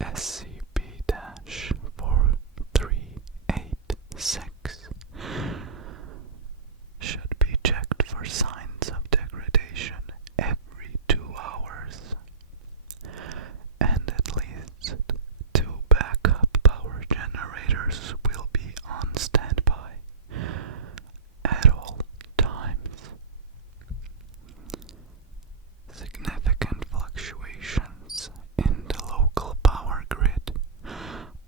SCP-4386 should be checked for signs of degradation every 2 hours, and at least 2 backup power generators will be on standby at all times. Significant fluctuations in the local power grid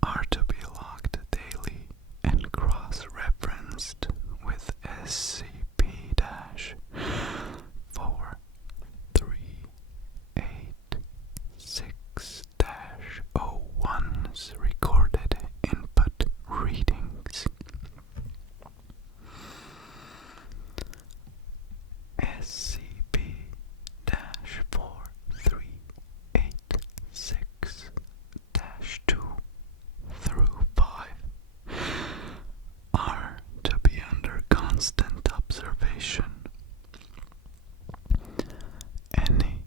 are to be logged daily and cross-referenced with SCP-4386-01's recorded input readings. SCP-4386-2 through 5 are to be under constant observation. Any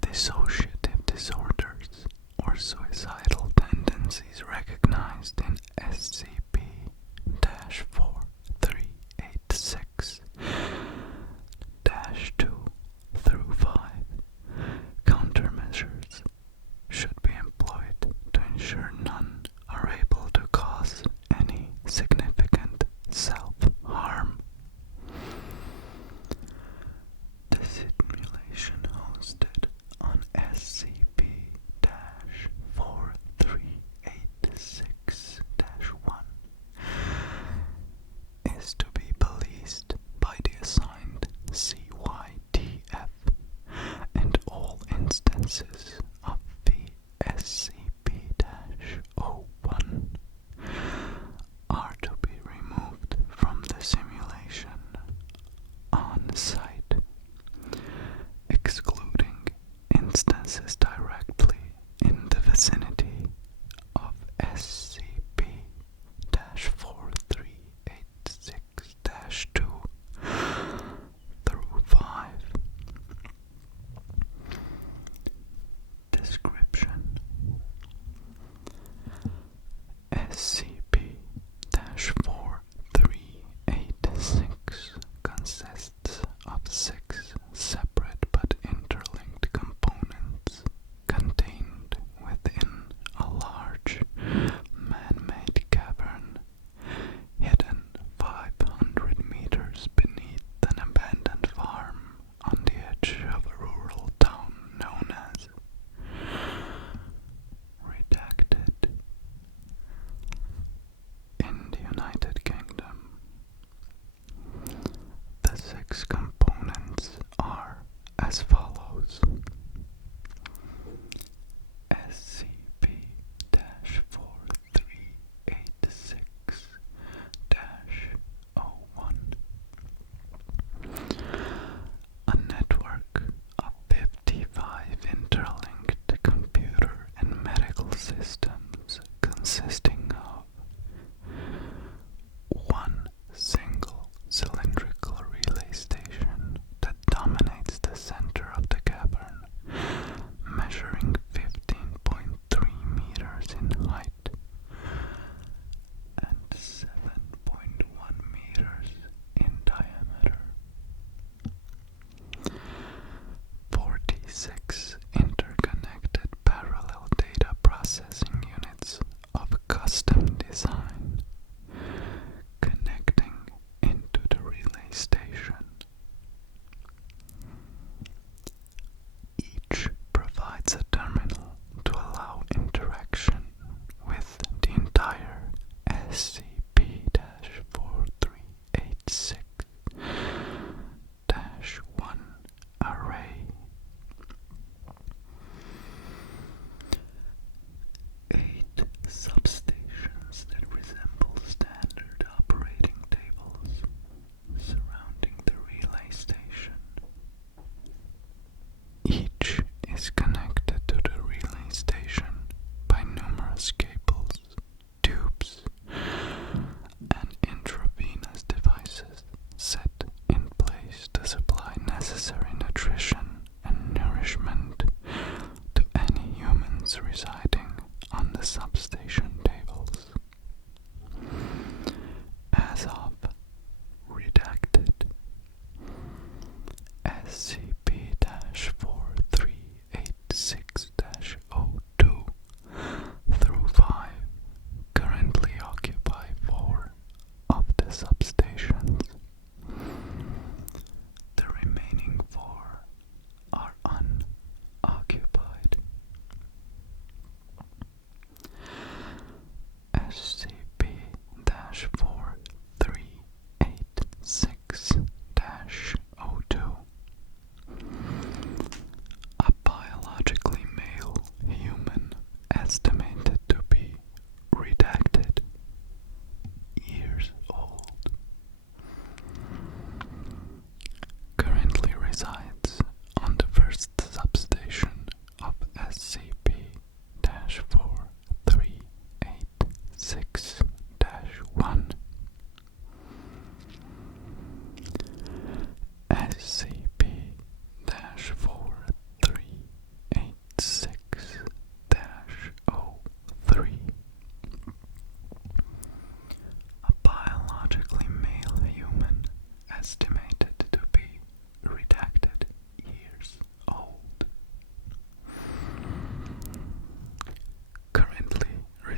dissociative disorders or suicidal tendencies recognized in SCP-4386-2 through 5 countermeasures should be employed to ensure none are able to cause any significant self-harm. The simulation hosted on SCP-4386-1 is to be policed by the assigned CYTF, and all instances of the SCP-01 are to be removed from the simulation on site, excluding instances directly in the vicinity of SCP-4386-2 through 5. Description: SCP-4386 consists of 6 separate but interlinked components contained within a large man-made cavern hidden 500 meters beneath an abandoned farm on the edge of a rural town known as Redacted in the United Kingdom. The 6 components are as follows: SCP-4386-01, a network of 55 interlinked computer and medical systems consisting of one single cylindrical relay station that dominates the center of the cavern, measuring 15.3 meters in height and 7.1 meters in diameter. 46 interconnected parallel data processing units of custom design connecting into the relay station. Each provides a terminal to allow interaction with the entire SCP-4386-1 array. 8 substations that resemble standard operating tables surrounding the relay station. Each is connected to the relay station by numerous cables, tubes, and intravenous devices set in place to supply necessary nutrition and nourishment to any humans residing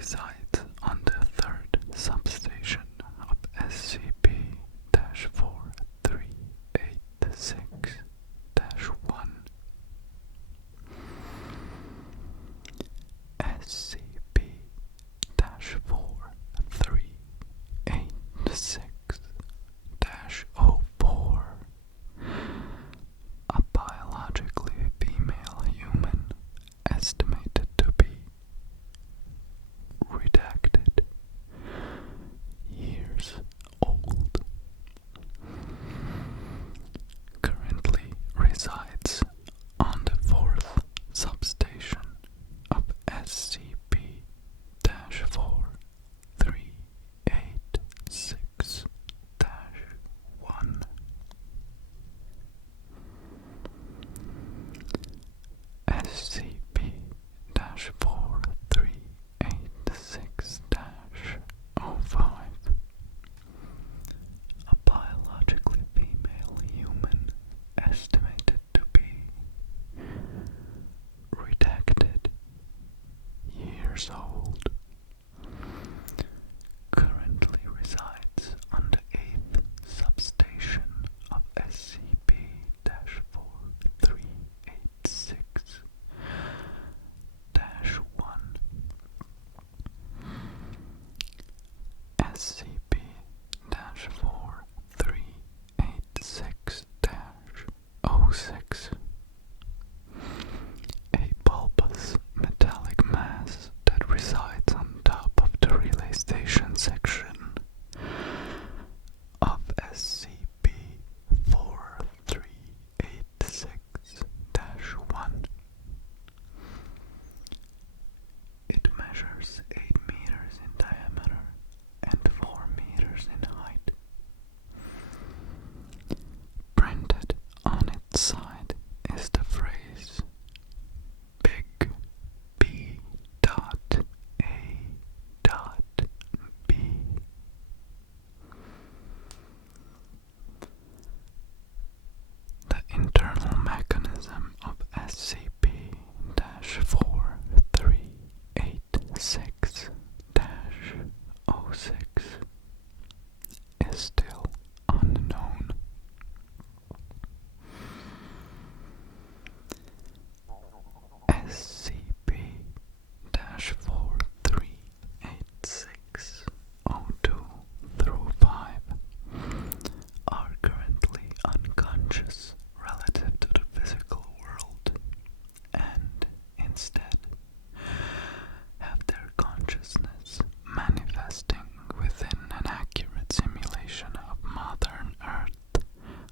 resides on the third substation of SCP-4386-1. SCP-4386-04, a biologically female human estimated to be redacted years old, currently resides on the fourth substation of SCP-4386-1. SCP-4386-05, a biologically female human estimated to be redacted years old, currently resides on the eighth substation of SCP-4386-1. SCP-4386-06, a bulbous metallic mass that resides on top of the relay station section of SCP-4386-1. It measures 8 meters in diameter and 4 meters in height. Printed on its side is the phrase Big B dot A dot B. The internal mechanism of SCP-4386-06 is still unknown. SCP-4386-02-5 are currently unconscious relative to the physical world and instead have their consciousness manifesting within an accurate simulation of modern Earth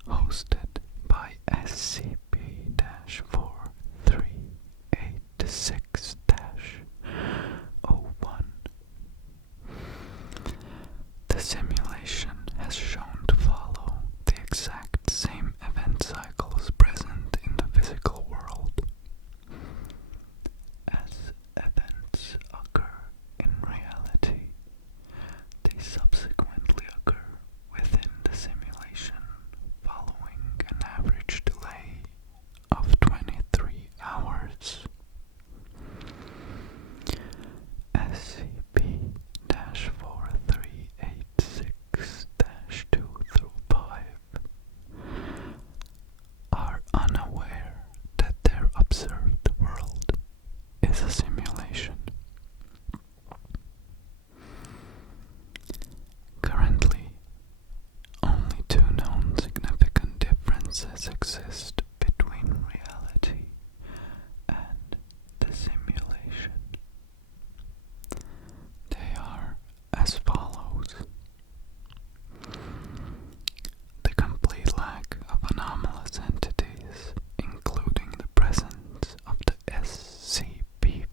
hosted by SCP-4386-01. The simulation has shown to follow the exact same event cycles present in the physical world. As events occur in reality, they subsequently occur within the simulation following an average delay of 23 hours. SCP-4386-2-5 are unaware that their observed world is a simulation. Currently, only two known significant differences exist between reality and the simulation. They are as follows: the complete lack of anomalous entities, including the presence of the SCP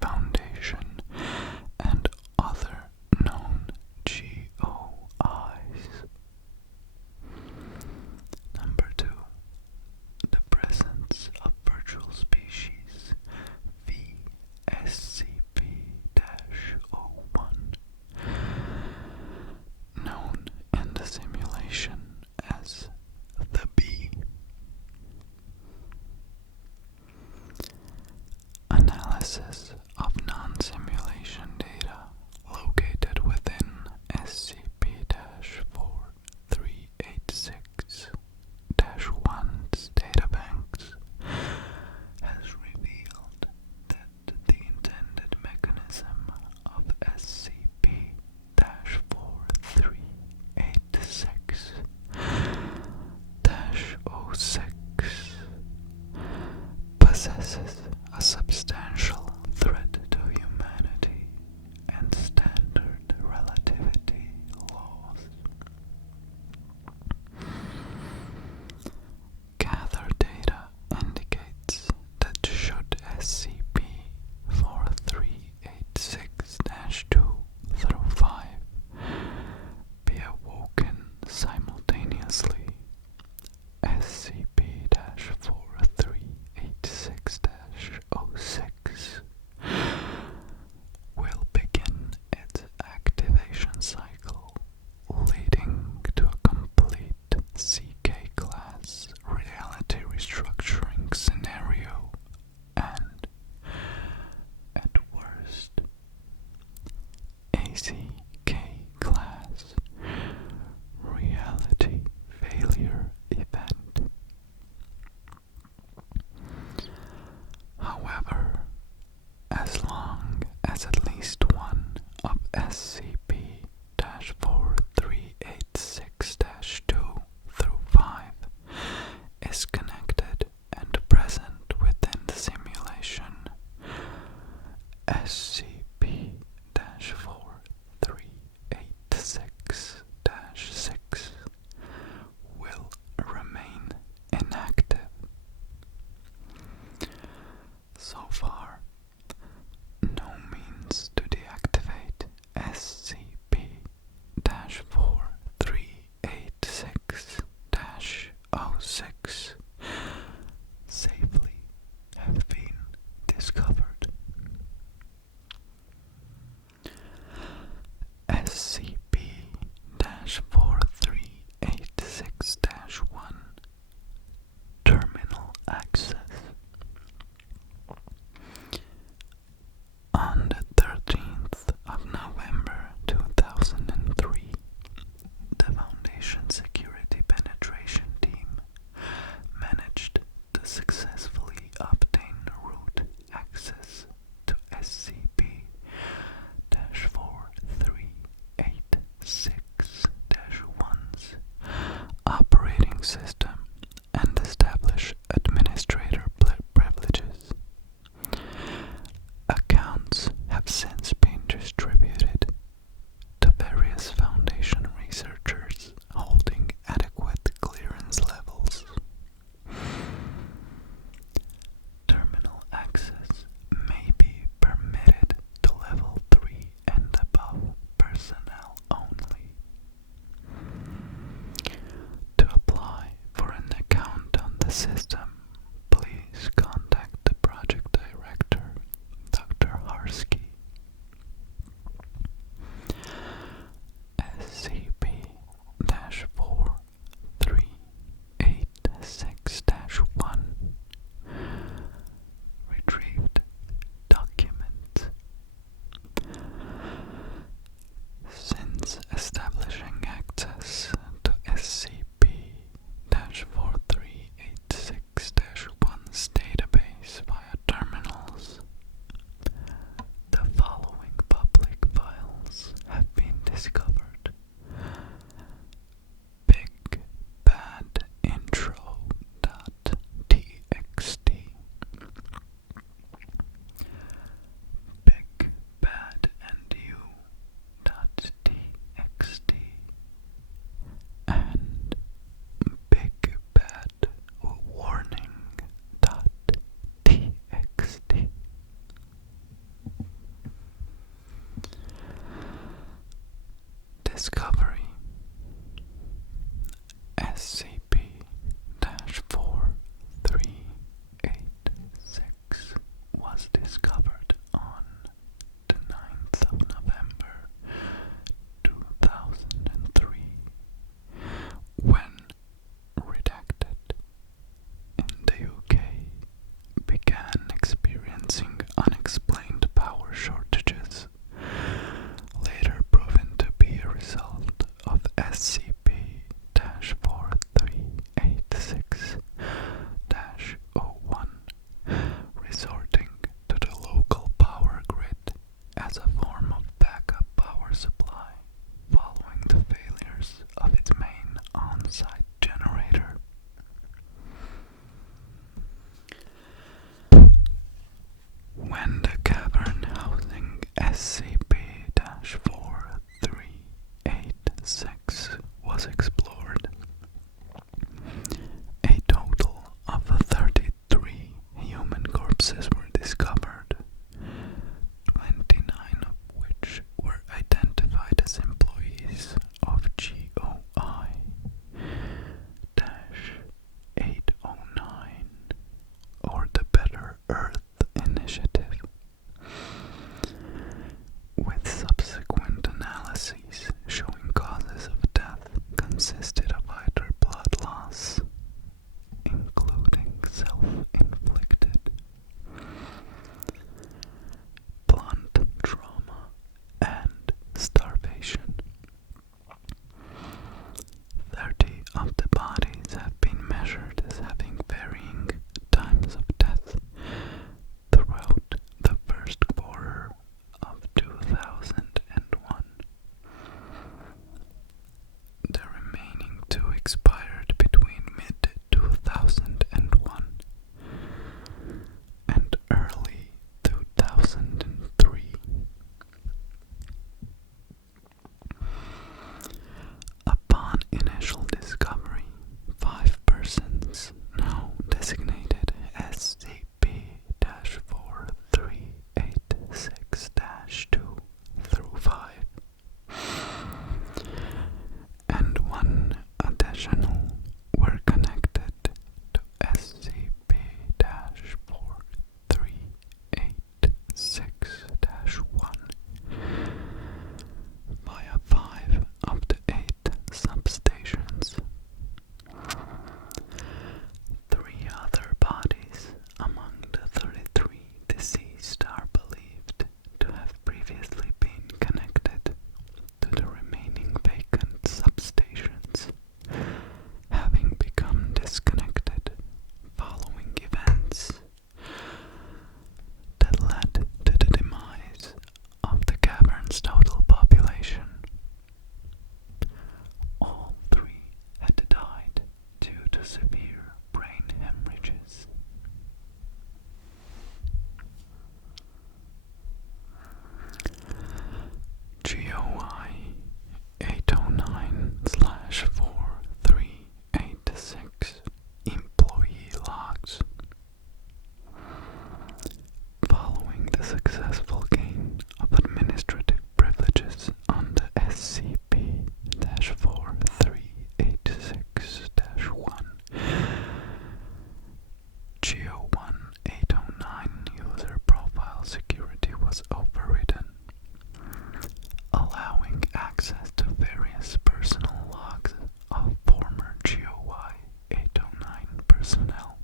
SCP-4386-6 will remain inactive. So far, no means to deactivate SCP-4386-06 safely have been discovered. SCP-4386-1 Terminal Access. On the 13th of November 2003, the Foundation Security Penetration Team managed to successfully obtain root access to SCP-4386-1's operating system and establish administrator privileges. Accounts have since been distributed to various Foundation researchers holding adequate clearance levels. Terminal access may be permitted to level 3 and above personnel only. To apply for an account on the system, please contact the project director, Dr. Harsky. SCP-4386-1 Retrieved documents. Since establishing access to SCP-4386-1's database via terminals, the following public files have been discovered. Big Bad Intro.txt, Big Bad and You.txt, and Big Bad Warning.txt. Discovery. SCP-4386 was discovered on the 9th of November 2003 when Redacted in the UK began experiencing unexplained power shortages, later proven to be a result of SCP-4386-01 resorting to the local power grid as a form of backup power supply following the failures of its main on-site generator. When the cavern housing SCP-4386 was explored, a total of 33 human corpses were discovered, 29 of which were identified as employees of GOI-809 or the Better Earth Initiative. 4386-1 via 5 of the 8 substations. 3 other bodies among the 33 deceased are believed to have previously been connected to the remaining vacant substations, having become disconnected following events that led to the demise of the cavern's total population. All 3 had died due to severe brain hemorrhages. GOI 809/4386 Employee Logs. Following the successful gain of administrative privileges on the SCP-4386-1, GO1809 user profile security was overridden, allowing access to various personal logs of former GOI 809 personnel.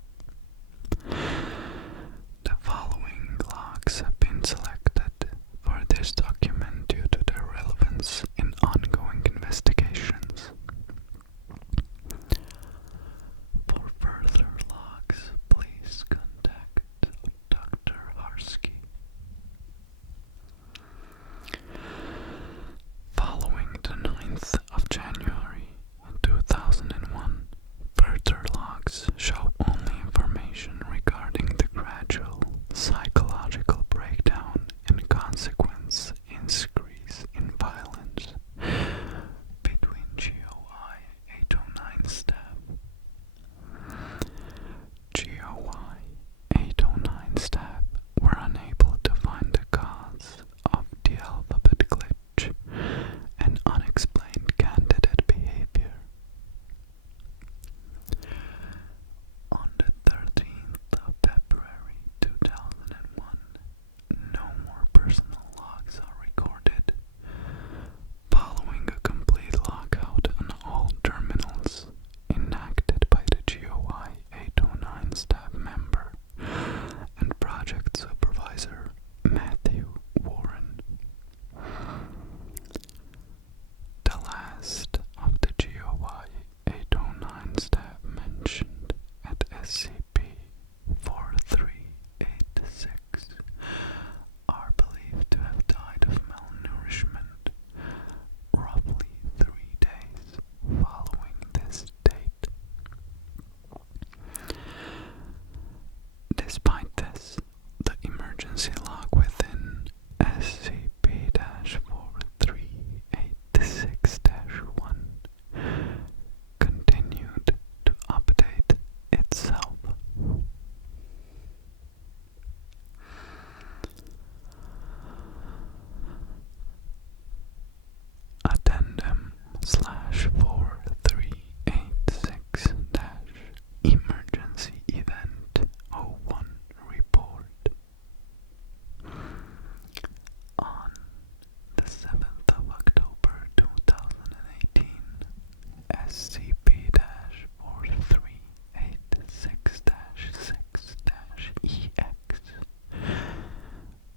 The following logs have been selected for this document due to their relevance in ongoing investigations. For further logs, please contact Dr. Harsky. Following the 9th of January 2001, further logs show only information regarding the gradual psychological breakdown and consequence increase in violence between GOI 809 staff. GOI 809 staff were unable to find the cause of the alphabet glitch and unexplained candidate behavior. On the 13th of February 2001, no more personal logs are recorded, following a complete lockout on all terminals enacted by the GOI 809 staff member and project supervisor Matthew Warren. The last of the GOI 809 staff mentioned at SCP-4386 are believed to have died of malnourishment roughly 3 days following this date. Despite this, the emergency log within SCP-4386-1 continued to update itself. Addendum /4386 Emergency Event 01 Report. On the 7th of October 2018, SCP-4386-6-EX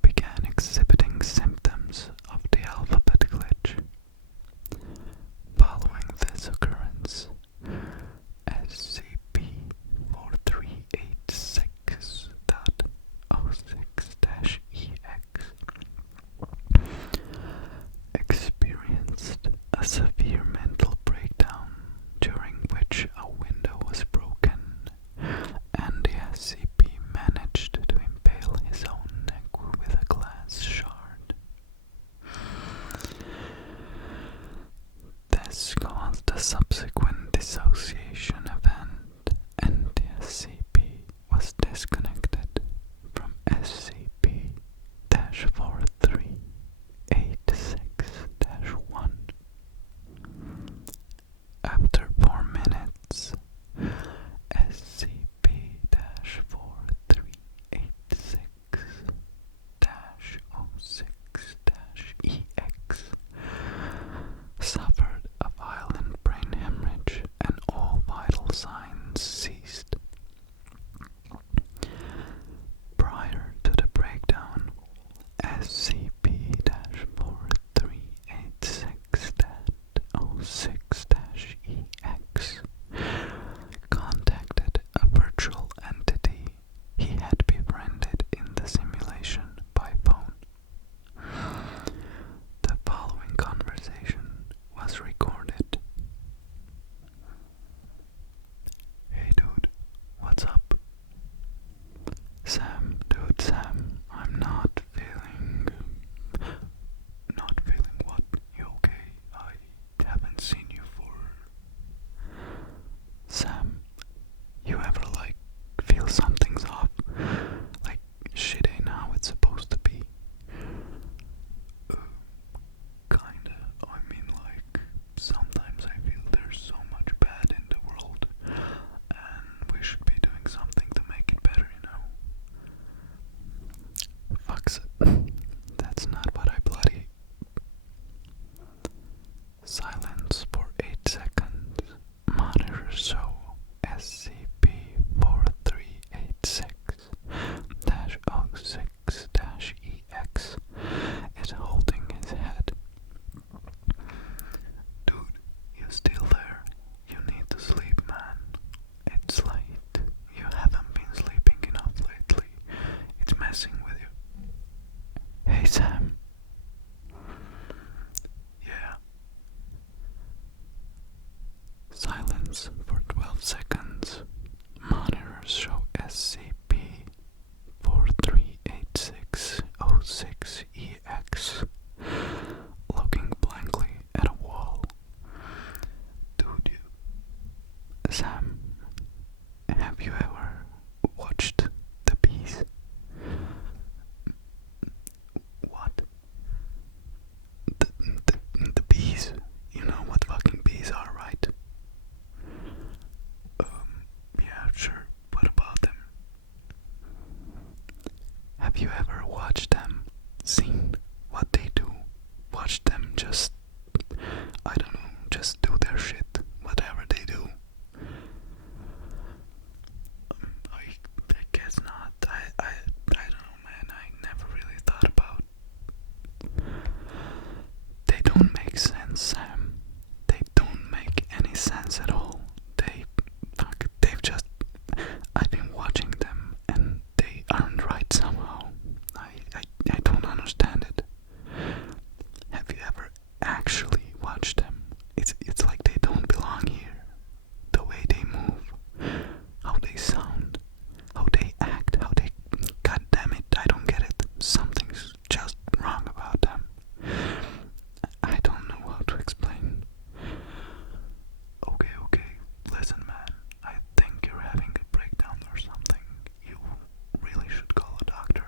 began exhibiting symptoms of the alphabet glitch. Following this occurrence, SCP-4386.06-EX experienced a severe mental breakdown during which a window was broken and the SCP managed to impale his own neck with a glass shard. This caused a subsequent dissociation event, and the SCP was disconnected from SCP-4386-1. After 4 minutes, SCP-4386-1 That's not what I bloody... Silence for 8 seconds. Monitor show SCP-4386-06-EX is holding his head. Dude, you still there? You need to sleep, man. It's late. You haven't been sleeping enough lately. It's messing with you. Hey, Sam. Yeah. Silence for 12 seconds. Monitors show SCP-4386-06-EX looking blankly at a wall. Dude, Sam, have you ever watched the bees? What? The bees? You know what fucking bees are, right? Yeah, sure. What about them? Have you ever watched them? Seen what they do? Watched them just, I don't know, just do their shit, whatever they do. I guess not. I don't know, man. I never really thought about. They don't make sense, Sam. They don't make any sense at all. They've just... I've been watching them and they aren't right somehow. I don't understand it. Have you ever actually watched them? It's like they don't belong here. The way they move, how they sound, how they act, how they... God damn it, I don't get it. Something's just wrong about them. I don't know how to explain. Okay, listen, man. I think you're having a breakdown or something. You really should call a doctor.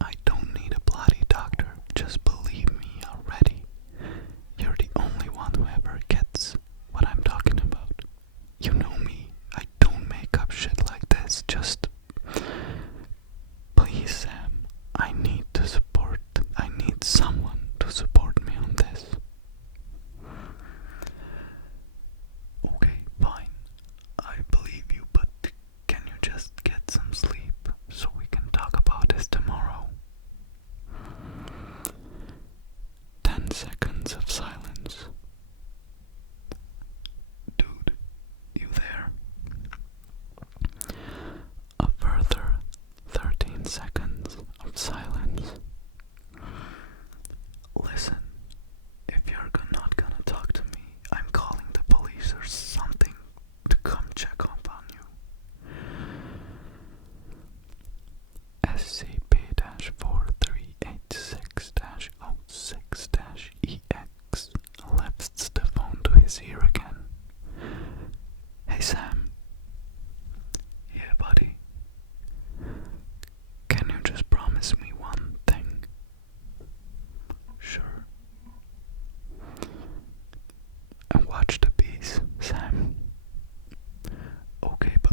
I don't need a bloody doctor. Just believe me already. You're the only one who ever gets what I'm talking about. You know me. I don't make up shit like this. Just... Please, Sam. I need someone to support me on this. Okay, fine. I believe you, but can you just get some sleep so we can talk about this tomorrow? 10 seconds of silence. Dude, you there? A further 13 seconds of silence. Listen, if you're not gonna talk to me, I'm calling the police or something to come check up on you. SCP-4386-06-EX lifts the phone to his ear again. Hey, Sam. Yeah, buddy. Can you just promise me one thing? Sure. And watch the bees, Sam. Okay, but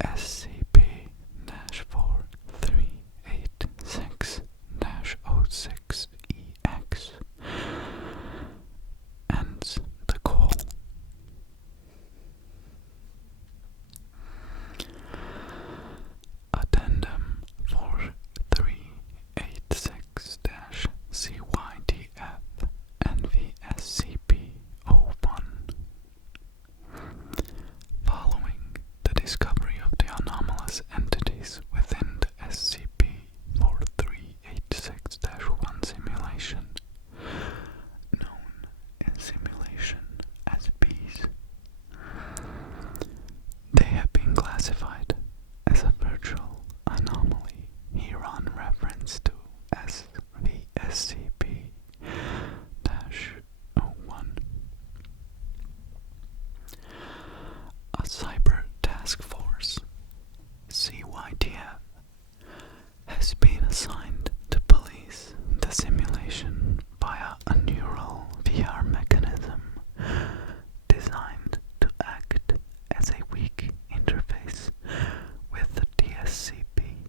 SCP-4386-06-EX ends the call. Addendum 4386-CYTF NVSCP-01. Following the discovery of the anomalous entities within the SCP-4386-1 simulation, known in simulation as bees, they have been classified as a virtual anomaly, hereon reference to as VSCP-01. A cyber task force, CYTF, has been assigned to police the simulation via a neural VR mechanism designed to act as a weak interface with the DSCP.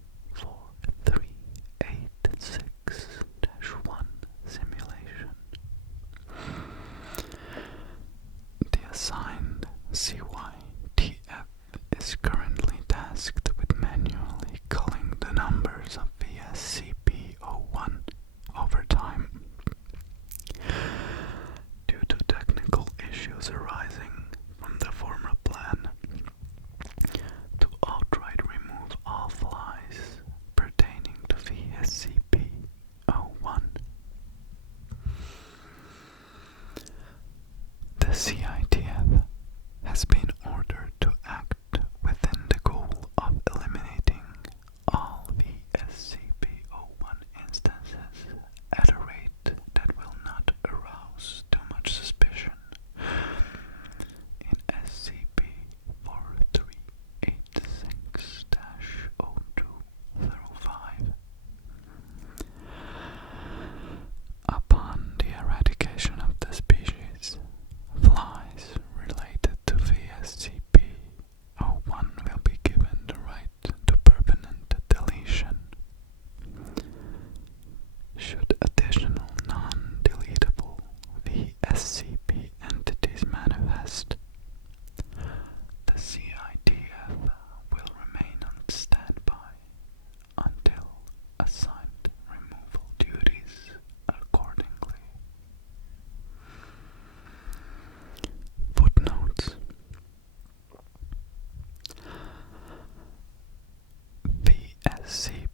numbers of the SCP-01 over time. Due to technical issues arising from the former plan to outright remove all flies pertaining to the SCP-01, the CITF has been ordered to act within the goal of eliminating all the SCP-01 instances at a rate that will not arouse too much suspicion in SCP-4386-0205. Upon the eradication of the species, flies related to the SCP-01 will be given the right to permanent deletion. Should additional non-deletable SCP entities manifest, the CITF will remain on standby until assigned removal duties accordingly. Footnotes. The SCP